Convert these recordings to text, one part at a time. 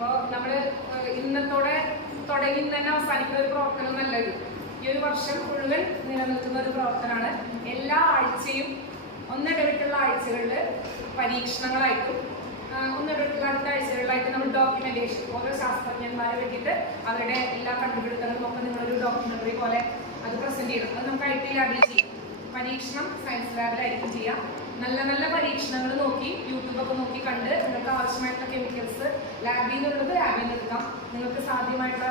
അപ്പോൾ നമ്മൾ ഇന്നത്തോടെ തുടങ്ങി തന്നെ അവസാനിക്കുന്ന ഒരു പ്രവർത്തനം നല്ലത്. ഈ ഒരു വർഷം മുഴുവൻ നിലനിൽക്കുന്ന ഒരു പ്രവർത്തനമാണ്. എല്ലാ ആഴ്ചയും ഒന്നിടവിട്ടുള്ള ആഴ്ചകളിൽ പരീക്ഷണങ്ങളായിട്ടും ഒന്നിടവിട്ടുള്ള അടുത്ത ആഴ്ചകളിലായിട്ട് നമ്മൾ ഡോക്യുമെന്റേഷൻ ഓരോ ശാസ്ത്രജ്ഞന്മാരെ പറ്റിയിട്ട് അവരുടെ എല്ലാ കണ്ടുപിടുത്തങ്ങളും ഒക്കെ നിങ്ങളൊരു ഡോക്യുമെന്ററി പോലെ അത് പ്രസന്റ് ചെയ്യണം. അത് നമുക്ക് IT ലാബിൽ ചെയ്യാം. പരീക്ഷണം സയൻസ് ലാബിലായിരിക്കും ചെയ്യാം. നല്ല നല്ല പരീക്ഷണങ്ങൾ നോക്കി യൂട്യൂബൊക്കെ നോക്കി കണ്ട് നിങ്ങൾക്ക് ആവശ്യമായിട്ടുള്ള കെമിക്കൽസ് ലാബിൽ നിന്നുള്ളത് ലാബിൽ നിന്ന് എടുക്കാം. നിങ്ങൾക്ക് സാധ്യമായിട്ടുള്ള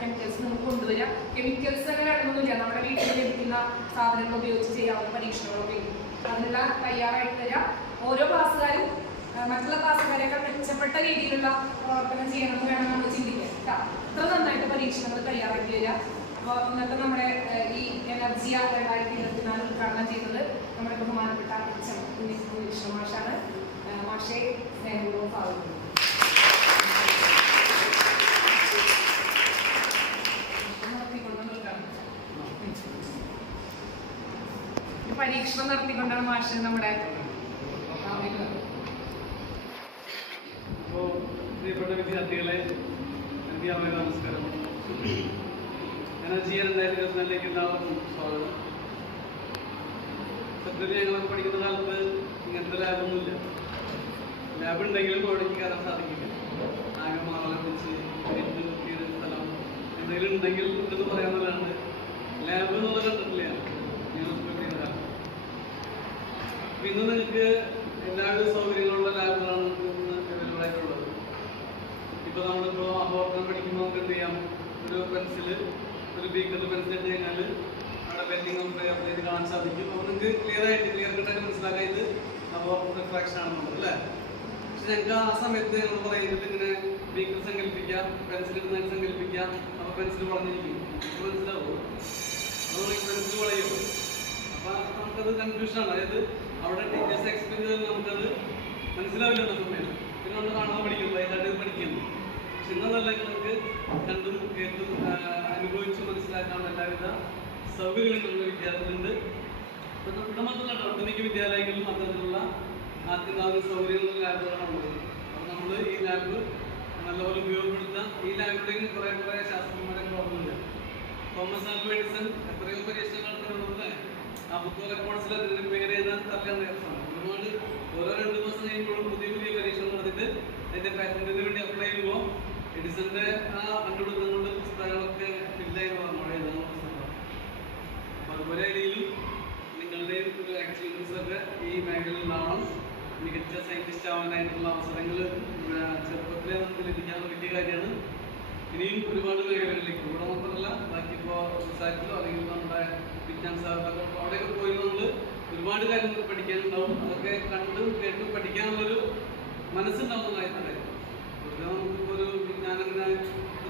കെമിക്കൽസ് നിങ്ങൾക്ക് കൊണ്ടുവരാം. കെമിക്കൽസ് അങ്ങനെ വേണമെന്നില്ല, നമ്മുടെ വീട്ടിൽ ലഭിക്കുന്ന സാധനങ്ങൾ ഉപയോഗിച്ച് ചെയ്യാവുന്ന പരീക്ഷണങ്ങളൊക്കെ അതിനുള്ള തയ്യാറായിട്ട് തരാം. ഓരോ ക്ലാസ്സുകാരും മറ്റുള്ള ക്ലാസ്സുകാരെയൊക്കെ മെച്ചപ്പെട്ട രീതിയിലുള്ള പ്രവർത്തനം ചെയ്യണമെന്ന് വേണം നമ്മൾ ചിന്തിക്കാൻ. അത്ര നന്നായിട്ട് പരീക്ഷണങ്ങൾ തയ്യാറാക്കി വരിക. അപ്പോൾ ഇന്നത്തെ നമ്മുടെ ഈ എനർജിയ 2024 ഉദ്ഘാടനം ചെയ്തത് നമ്മുടെ ബഹുമാനപ്പെട്ട കൃഷ്ണ മാഷാണ്. മാഷെ സ്നേഹപൂർവ്വം സ്വാഗതം. പരീക്ഷണം നടത്തിക്കൊണ്ടാണ് മാഷ് നമ്മുടെ പ്രിയപ്പെട്ട വിദ്യാർത്ഥികളെ, നമസ്കാരം. എനർജിയ 2024 എല്ലാവർക്കും സ്വാഗതം. സത്യത്തിൽ ഞങ്ങളൊക്കെ പഠിക്കുന്ന കാലത്ത് ഇങ്ങനത്തെ ലാബൊന്നുമില്ല. ലാബ് ഉണ്ടെങ്കിലും കോടതിക്ക് കയറാൻ സാധിക്കില്ല. ആകെ മാളെ കുറിച്ച് നോക്കിയൊരു സ്ഥലം എന്തെങ്കിലും ഉണ്ടെങ്കിൽ എന്ന് പറയാവുന്നതാണ്. ലാബ് എന്നുള്ളത് കണ്ടിട്ടില്ല ഞങ്ങൾ പഠിക്കുന്ന കാലത്ത്. അപ്പം ഇന്ന് നിങ്ങൾക്ക് എല്ലാവരും സൗകര്യങ്ങളുള്ള ലാബുകളാണ് അവൈലബിൾ ആയിട്ടുള്ളത്. ഇപ്പോൾ നമ്മളിപ്പോൾ അബോർട്ടനം പഠിക്കുമ്പോൾ നമുക്ക് എന്ത് ചെയ്യാം, ഒരു പെൻസിൽ ഒരു ബീക്കറിൽ പെൻസിൽ ഇട്ട് കഴിഞ്ഞാൽ അവിടെ പെൻഡിങ് നമുക്ക് അപ്ലൈ ചെയ്ത് കാണാൻ സാധിക്കും. അപ്പോൾ നിങ്ങൾക്ക് ക്ലിയർ കട്ടായിട്ട് മനസ്സിലാക്കാം ഇത് അബോർട്ടൻ റിഫ്രാക്ഷൻ ആണെന്നുള്ളത് അല്ലേ. പക്ഷെ ഞങ്ങൾക്ക് ആ സമയത്ത് ഞങ്ങൾ പറയുന്നത് ഇങ്ങനെ ബീക്കർ സങ്കല്പിക്കാം, പെൻസിൽ ഇടുന്നതിന് സങ്കല്പിക്കാം. അപ്പോൾ പെൻസിൽ വളഞ്ഞിരിക്കും. മനസ്സിലാവും അപ്പോൾ പെൻസിൽ വളയും. അപ്പോൾ നമുക്കത് കൺഫ്യൂഷനാണ്. അതായത് അവിടെ ടീച്ചേഴ്സ് എക്സ്പ്ലെയിൻ ചെയ്താൽ നമുക്കത് മനസ്സിലാവില്ല എന്ന സമയം. പിന്നെ നമ്മൾ കാണാതെ പഠിക്കുന്നു, അതിലായിട്ട് പഠിക്കുന്നു. പക്ഷെ ഇന്നതല്ല, നിങ്ങൾക്ക് കണ്ടും കേട്ടും അനുഭവിച്ച് മനസ്സിലാക്കാനുള്ള എല്ലാവിധ സൗകര്യങ്ങളുള്ള വിദ്യാർത്ഥികളുണ്ട്. ഇവിടെ മാത്രമല്ല, ഒട്ടുമിക്ക വിദ്യാലയങ്ങളിലും അത്തരത്തിലുള്ള അത്യാധുനിക സൗകര്യങ്ങളുള്ള ലാബുകളാണ് ഉള്ളത്. അപ്പോൾ നമ്മൾ ഈ ലാബ് നല്ലപോലെ ഉപയോഗപ്പെടുത്താം. ഈ ലാബിലേക്ക് കുറേ ശാസ്ത്രജ്ഞന്മാരൊക്കെ ഓർമ്മയില്ല. തോമസ് ആൽവ എഡിസൺ എത്രയോ പരീക്ഷണങ്ങൾ നടത്തുന്നുണ്ട്. ആ ബുക്ക് റെക്കോർഡ്സിൽ അതിൻ്റെ പേര് എഴുതാൻ തല്ലാൻ നേരത്താണ്. ഒരുപാട് ഓരോ 2 ദിവസം കഴിയുമ്പോഴും പുതിയ പരീക്ഷണം നടത്തിയിട്ട് അതിൻ്റെ പാറ്റന്റിന് വേണ്ടി അപ്ലൈ ചെയ്യുമ്പോൾ എഡിസന്റെ ആ കണ്ടുപിടുത്തങ്ങളുടെ പുസ്തകങ്ങളൊക്കെ ഫില്ലായിരുന്നു അവിടെ എഴുതാനുള്ള പുസ്തകങ്ങൾ. അപ്പം അതുപോലെ രീതിയിലും നിങ്ങളുടെയും ഒരു എക്സ്പീരിയൻസ് ഒക്കെ ഈ മേഖലയിൽ ഉണ്ടാവണം. മികച്ച സയന്റിസ്റ്റ് ആവാനായിട്ടുള്ള അവസരങ്ങൾ ചെറുപ്പത്തിലെ നമുക്ക് ലഭിക്കാനുള്ള വലിയ കാര്യമാണ്. ഇനിയും ഒരുപാട് മേഖലകളിലേക്ക് ഇവിടെ മാത്രമല്ല, ബാക്കി ഇപ്പോൾ സൊസൈറ്റിയിലോ അല്ലെങ്കിൽ നമ്മുടെ വിജ്ഞാന സ്ഥാപനത്തിലോ അവിടെയൊക്കെ പോയി നമ്മൾ ഒരുപാട് കാര്യങ്ങൾ പഠിക്കാനുണ്ടാവും. അതൊക്കെ കണ്ടും കേട്ടും പഠിക്കാനുള്ളൊരു മനസ്സുണ്ടാവുന്നതായി തന്നെ. നമുക്കിപ്പോൾ ഒരു വിജ്ഞാനം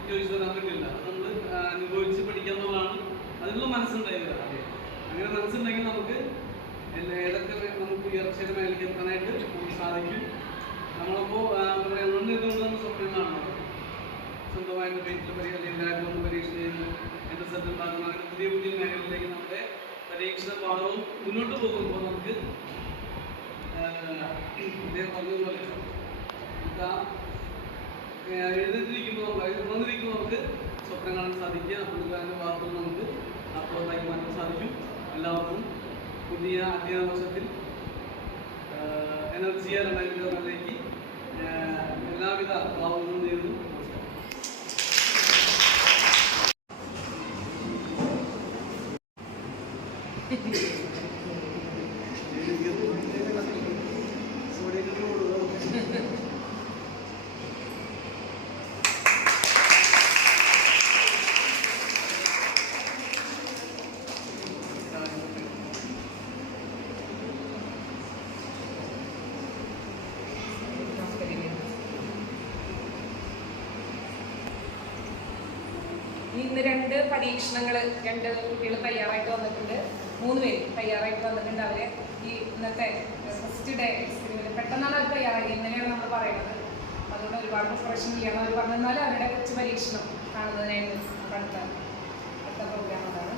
ചോദിച്ചു തരാൻ പറ്റില്ല. അത് നമ്മൾ അനുഭവിച്ച് പഠിക്കാവുന്നതാണ്. അതിനുള്ള മനസ്സുണ്ടായി വരാം. അങ്ങനെ മനസ്സുണ്ടെങ്കിൽ നമുക്ക് ഏതൊക്കെ നമുക്ക് ഉയർച്ചയുടെ മേലേക്ക് എത്താനായിട്ട് നമുക്ക് സാധിക്കും. നമ്മളിപ്പോൾ ഉണർന്നിരുന്ന സ്വപ്നം കാണുന്നത് സ്വന്തമായിട്ട് വീട്ടിൽ ലാബിലൊന്ന് പരീക്ഷ ചെയ്യുന്നു, റിസൾട്ട് ഉണ്ടാകുന്നു. അങ്ങനെ പുതിയ മേഖലയിലേക്ക് നമ്മുടെ പരീക്ഷണ പാഠവും മുന്നോട്ട് പോകുമ്പോൾ നമുക്ക് ഇദ്ദേഹം പറഞ്ഞതുപോലെ ഉണർന്നിരിക്കുമ്പോൾ നമുക്ക് സ്വപ്നം കാണാൻ സാധിക്കുക. അപ്പോൾ അതിൻ്റെ വാർത്തകൾ നമുക്ക് അപ്ലോഡാക്കി മാറ്റാൻ സാധിക്കും. എല്ലാവർക്കും പുതിയ അധ്യയന വർഷത്തിൽ എനർജിയ 2024 എല്ലാവിധ ഭാവങ്ങളും നേരുന്നു. ഇന്ന് 2 പരീക്ഷണങ്ങൾ 2 കുട്ടികൾ തയ്യാറായിട്ട് വന്നിട്ടുണ്ട്. 3 പേര് തയ്യാറായിട്ട് വന്നിട്ടുണ്ട്. അവരെ ഈ ഇന്നത്തെ ഫസ്റ്റ് ഡേ എക്സ്പെരിമെന്റ് പെട്ടെന്നാണ് അവർ തയ്യാറാക്കി. ഇന്നലെയാണ് നമ്മൾ പറയുന്നത്. അതുകൊണ്ട് ഒരുപാട് പ്രിപ്പറേഷൻ ചെയ്യണം. അവർ പറഞ്ഞാൽ അവരുടെ കൊച്ചു പരീക്ഷണം കാണുന്നതിനായിട്ട് അടുത്ത പ്രോഗ്രാം അതാണ്.